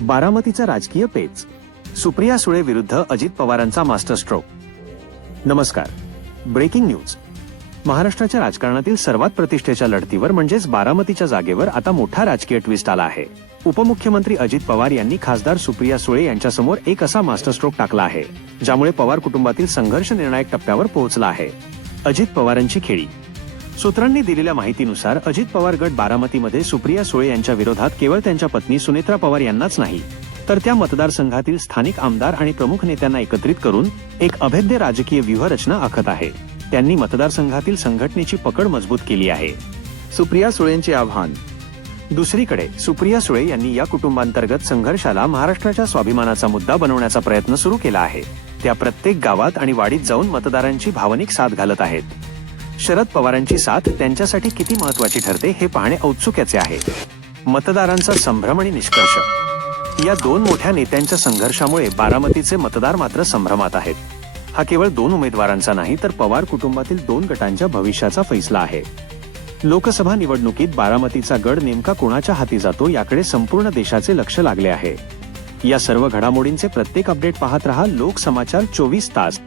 बारामतीचा राजकीय पेच. सुप्रिया सुळे विरुद्ध अजित पवारांचा मास्टर स्ट्रोक. नमस्कार. Breaking news. महाराष्ट्राच्या राजकारणातील सर्वात प्रतिष्ठेच्या लढतीवर म्हणजेच बारामतीच्या जागेवर आता मोठा राजकीय ट्विस्ट आला आहे. उपमुख्यमंत्री अजित पवार यांनी खासदार सुप्रिया सुळे यांच्यासमोर एक असा मास्टर स्ट्रोक टाकला आहे ज्यामुळे पवार कुटुंबातील संघर्ष निर्णायक टप्प्यावर पोहोचला आहे. अजित पवारांची खेळी. सूत्रांनी दिलेल्या माहितीनुसार अजित पवार गट बारामतीमध्ये सुप्रिया सुळे यांच्या विरोधात केवळ त्यांच्या पत्नी सुनेत्रा पवार यांनाच नाही तर त्या मतदारसंघातील स्थानिक आमदार आणि प्रमुख नेत्यांना एकत्रित करून एक अभेद्य राजकीय व्यूहरचना आखत आहे. त्यांनी मतदारसंघातील संघटनेची पकड मजबूत केली आहे. सुप्रिया सुळेंचे आव्हान. दुसरीकडे सुप्रिया सुळे यांनी या कुटुंबांतर्गत संघर्षाला महाराष्ट्राच्या स्वाभिमानाचा मुद्दा बनवण्याचा प्रयत्न सुरू केला आहे. त्या प्रत्येक गावात आणि वाडीत जाऊन मतदारांची भावनिक साथ घालत आहेत. शरद पवारांची साथ त्यांच्यासाठी किती महत्वाची ठरते हे पाहणे औत्सुक्याचे आहे. मतदारांचा संभ्रम आणि निष्कर्ष. या दोन मोठ्या नेत्यांच्या संघर्षामुळे बारामतीचे मतदार मात्र संभ्रमात आहेत. हा केवळ दोन उमेदवारांचा नाही तर पवार कुटुंबातील दोन गटांच्या भविष्याचा फैसला आहे. लोकसभा निवडणुकीत बारामतीचा गड नेमका कोणाच्या हाती जातो याकडे संपूर्ण देशाचे लक्ष लागले आहे. या सर्व घडामोडींचे प्रत्येक अपडेट पाहत रहा लोकसमाचार चोवीस तास.